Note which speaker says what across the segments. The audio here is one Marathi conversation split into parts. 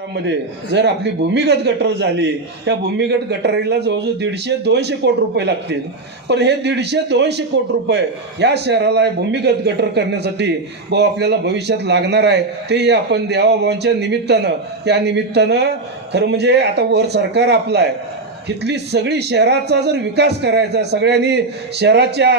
Speaker 1: मध्ये जर आपली भूमिगत गटर झाली त्या भूमिगत गटारीला जवळजवळ दीडशे दोनशे कोटी रुपये लागतील. पण हे दीडशे दोनशे कोटी रुपये या शहराला भूमिगत गटर करण्यासाठी व आपल्याला भविष्यात लागणार आहे तेही आपण देवाभावांच्या निमित्तानं या निमित्तानं खरं म्हणजे आता वर सरकार आपलं आहे. तिथली सगळी शहराचा जर विकास करायचा सगळ्यांनी शहराच्या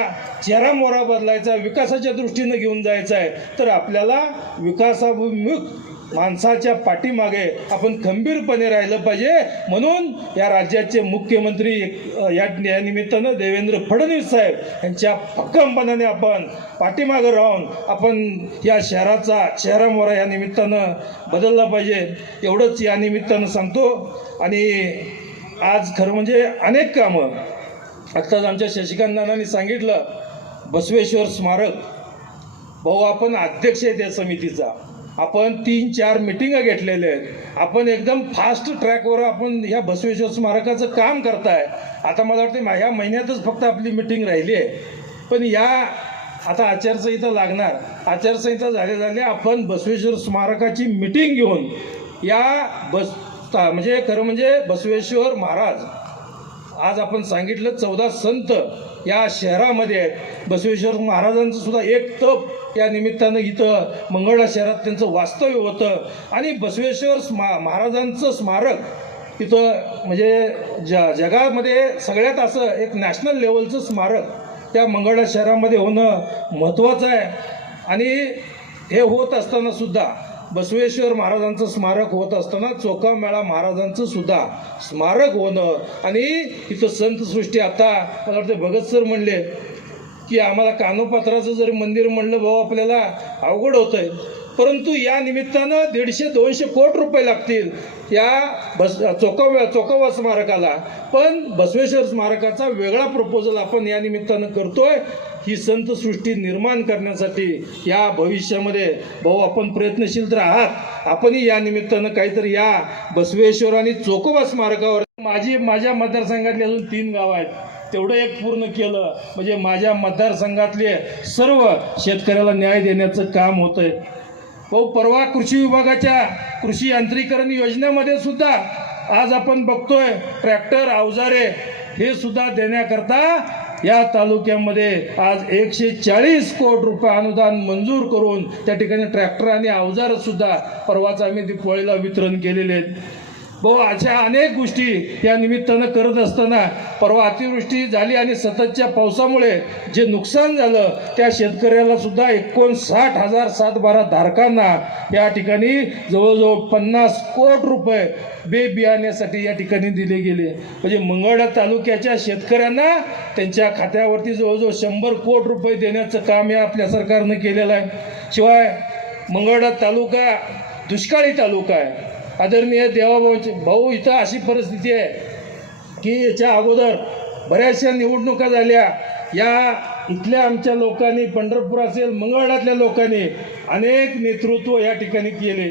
Speaker 1: चेहरामोहरा बदलायचा विकासाच्या दृष्टीनं घेऊन जायचं आहे तर आपल्याला विकासाभिमुख माणसाच्या पाठीमागे आपण खंबीरपणे राहिलं पाहिजे. म्हणून या राज्याचे मुख्यमंत्री या या निमित्तानं देवेंद्र फडणवीस साहेब यांच्या भक्कमपणाने आपण पाठीमागं राहून आपण या शहराचा चेहरामोहरा या निमित्तानं बदलला पाहिजे. एवढंच या निमित्तानं सांगतो. आणि आज खरं म्हणजे अनेक कामं आत्ताच आमच्या शशिकांत नानांनी सांगितलं. बसवेश्वर स्मारक. भाऊ आपण अध्यक्ष आहेत या समितीचा. आपण तीन चार मिटिंगं घेतलेल्या आहेत. आपण एकदम फास्ट ट्रॅकवर आपण ह्या बसवेश्वर स्मारकाचं काम करताय. आता मला वाटतं ह्या महिन्यातच फक्त आपली मिटिंग राहिली आहे. पण या आता आचारसंहिता लागणार. आचारसंहिता झाले झाले आपण बसवेश्वर स्मारकाची मिटिंग घेऊन या बस म्हणजे खरं म्हणजे बसवेश्वर महाराज आज आपण सांगितलं चौदा संत या शहरामध्ये आहेत. बसवेश्वर महाराजांचं सुद्धा एक तप या निमित्तानं इथं मंगळा शहरात त्यांचं वास्तव्य होतं. आणि बसवेश्वर स्मा महाराजांचं स्मारक इथं म्हणजे ज जगामध्ये सगळ्यात असं एक नॅशनल लेवलचं स्मारक त्या मंगळा शहरामध्ये होणं महत्त्वाचं आहे. आणि हे होत असताना सुद्धा बसवेश्वर महाराजांचं स्मारक होत असताना चोखामेळा महाराजांचं सुद्धा स्मारक होणं. आणि इथं संतसृष्टी आता मला वाटतं भगत सर म्हणले की आम्हाला कानोपात्राचं जरी मंदिर म्हणलं भाऊ आपल्याला अवघड होतं आहे परंतु या निमित्तानं दीडशे दोनशे कोट रुपये लागतील या बस चोकाव्या चोकावा स्मारकाला. पण बसवेश्वर स्मारकाचा वेगळा प्रपोजल आपण या निमित्तानं करतोय. ही संतसृष्टी निर्माण करण्यासाठी या भविष्यामध्ये भाऊ आपण प्रयत्नशील तर आहात. आपणही या निमित्तानं काहीतरी या बसवेश्वर आणि चोकोबा स्मारकावर माझी माझ्या मतदारसंघातली अजून तीन गावं आहेत. तेवढं एक पूर्ण केलं. म्हणजे माझ्या मतदारसंघातले सर्व शेतकऱ्याला न्याय देण्याचं काम होतं आहे भाऊ परवा कृषी विभागाच्या कृषी यांत्रिकरण योजनेमध्ये सुद्धा आज आपण बघतोय ट्रॅक्टर अवजारे हे सुद्धा देण्याकरता या तालुक्यामध्ये आज एकशे चाळीस कोट रुपये अनुदान मंजूर करून त्या ठिकाणी ट्रॅक्टर आणि अवजार सुद्धा परवाच आम्ही दिपवाळीला वितरण केलेले आहेत. भाऊ अशा अनेक गोष्टी या निमित्तानं करत असताना परवा अतिवृष्टी झाली आणि सततच्या पावसामुळे जे नुकसान झालं त्या शेतकऱ्याला सुद्धा एकोणसाठ हजार सात बारा धारकांना या ठिकाणी जवळजवळ पन्नास कोट रुपये बे बियाण्यासाठी या ठिकाणी दिले गेले. म्हणजे मंगळा तालुक्याच्या शेतकऱ्यांना त्यांच्या खात्यावरती जवळजवळ शंभर कोट रुपये देण्याचं काम या आपल्या सरकारनं केलेलं आहे. शिवाय मंगळा तालुका दुष्काळी तालुका आहे. आदरणीय देवाभाऊचे भाऊ इथं अशी परिस्थिती आहे की याच्या अगोदर बऱ्याचशा निवडणुका झाल्या. या इथल्या आमच्या लोकांनी पंढरपूर असेल मंगळातल्या लोकांनी अनेक नेतृत्व या ठिकाणी केले.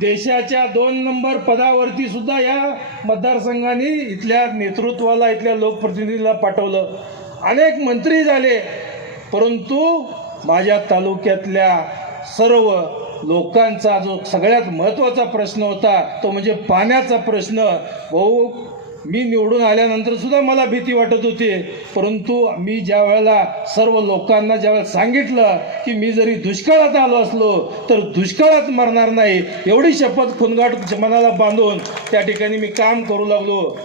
Speaker 1: देशाच्या दोन नंबर पदावरती सुद्धा या मतदारसंघाने इथल्या नेतृत्वाला इथल्या लोकप्रतिनिधीला पाठवलं. अनेक मंत्री झाले परंतु माझ्या तालुक्यातल्या सर्व लोकांचा जो सगळ्यात महत्त्वाचा प्रश्न होता तो म्हणजे पाण्याचा प्रश्न. भाऊ मी निवडून आल्यानंतर सुद्धा मला भीती वाटत होती. परंतु मी ज्या वेळेला सर्व लोकांना ज्यावेळेला सांगितलं की मी जरी दुष्काळात आलो असलो तर दुष्काळात मरणार नाही. एवढी शपथ खुनगाट मनाला बांधून त्या ठिकाणी मी काम करू लागलो.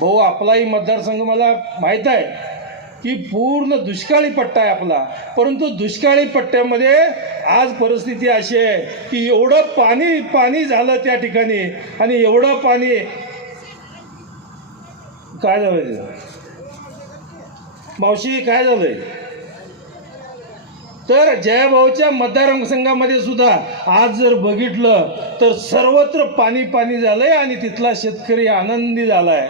Speaker 1: भाऊ आपलाही मतदारसंघ मला माहीत आहे. की पूर्ण दुष्काळी पट्टा आहे आपला. परंतु दुष्काळी पट्ट्यामध्ये आज परिस्थिती अशी आहे की एवढं पाणी पाणी झालं त्या ठिकाणी आणि एवढं पाणी काय झालं मावशी काय झालंय? तर जयाभाऊच्या मतदारसंघामध्ये सुद्धा आज जर बघितलं तर सर्वत्र पाणी पाणी झालंय आणि तिथला शेतकरी आनंदी झालाय.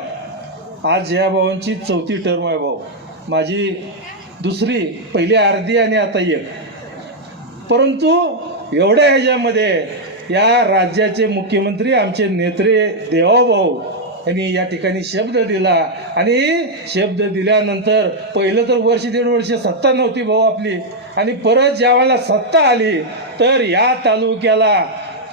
Speaker 1: आज जयाभाऊंची चौथी टर्म आहे भाऊ. माझी दुसरी पहिली अर्धी आणि आता एक. परंतु एवढ्या ह्याच्यामध्ये या राज्याचे मुख्यमंत्री आमचे नेत्रे देवाभाऊ यांनी या ठिकाणी शब्द दिला. आणि शब्द दिल्यानंतर पहिलं तर वर्ष दीड वर्ष सत्ता नव्हती भाऊ आपली. आणि परत ज्या सत्ता आली तर या तालुक्याला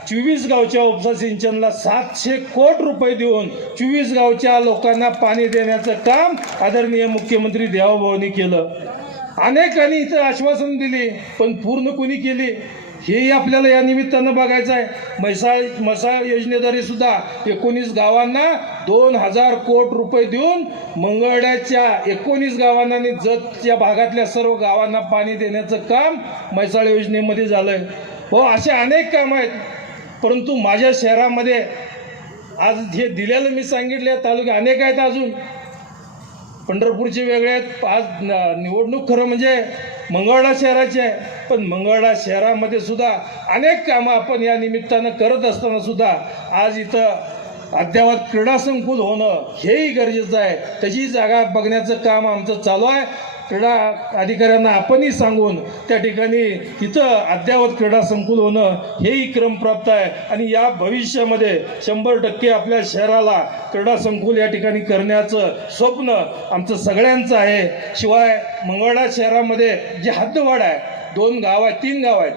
Speaker 1: चोवीस गावच्या उपसा सिंचनला सातशे कोट रुपये देऊन चोवीस गावच्या लोकांना पाणी देण्याचं काम आदरणीय मुख्यमंत्री देवाभाऊनी केलं. अनेकांनी इथं आश्वासन दिली पण पूर्ण कोणी केली? हेही आपल्याला या निमित्तानं बघायचं आहे. म्हैसाळ मसाळ योजनेद्वारे सुद्धा एकोणीस गावांना दोन हजार कोट रुपये देऊन मंगळड्याच्या एकोणीस गावांना आणि जतच्या भागातल्या सर्व गावांना पाणी देण्याचं काम म्हैसाळ योजनेमध्ये झालंय. हो असे अनेक काम आहेत. परंतु माझ्या शहरामध्ये आज हे दिलेलं मी सांगितले तालुके अनेक आहेत अजून. पंढरपूरचे वेगळे आहेत. आज न- निवडणूक खरं म्हणजे मंगळवाडा शहराची आहे. पण मंगळवाडा शहरामध्ये सुद्धा अनेक कामं आपण या निमित्तानं करत असताना सुद्धा आज इथं अद्ययावत क्रीडा संकुल होणं हेही गरजेचं आहे. त्याची जागा बघण्याचं काम आमचं चालू आहे. क्रीडा अधिकाऱ्यांना आपणही सांगून त्या ठिकाणी तिथं अद्ययावत क्रीडा संकुल होणं हेही क्रमप्राप्त आहे. आणि या भविष्यामध्ये शंभर टक्के आपल्या शहराला क्रीडा संकुल या ठिकाणी करण्याचं स्वप्न आमचं सगळ्यांचं आहे. शिवाय मंगळा शहरामध्ये जे हद्दवाड आहे दोन गाव आहेत तीन गाव आहेत.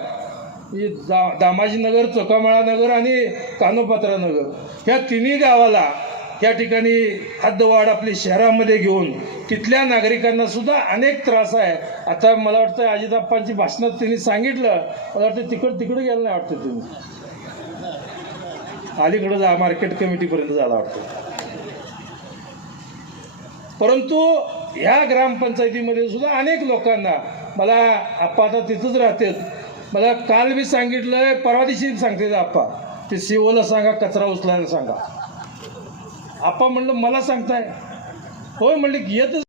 Speaker 1: दा दामाजीनगर चोकामाळा नगर आणि कानोपात्रा नगर. ह्या तिन्ही गावाला या ठिकाणी हद्दवाढ आपली शहरामध्ये घेऊन तिथल्या नागरिकांना सुद्धा अनेक त्रास आहे. आता मला वाटतं अजिताप्पांची भाषणात त्यांनी सांगितलं. मला वाटतं तिकड तिकडे गेलं नाही वाटतं तुम्ही अलीकडं जा मार्केट कमिटीपर्यंत झाला वाटतं. परंतु ह्या ग्रामपंचायतीमध्ये सुद्धा अनेक लोकांना मला आप्पा आता तिथंच राहतात. मला काल मी सांगितलं परवा दिवशी सांगते आप्पा. ते सीओला सांगा कचरा उचलायला सांगा. आप्पा म्हणलं मला सांगताय. होय म्हणलं येतच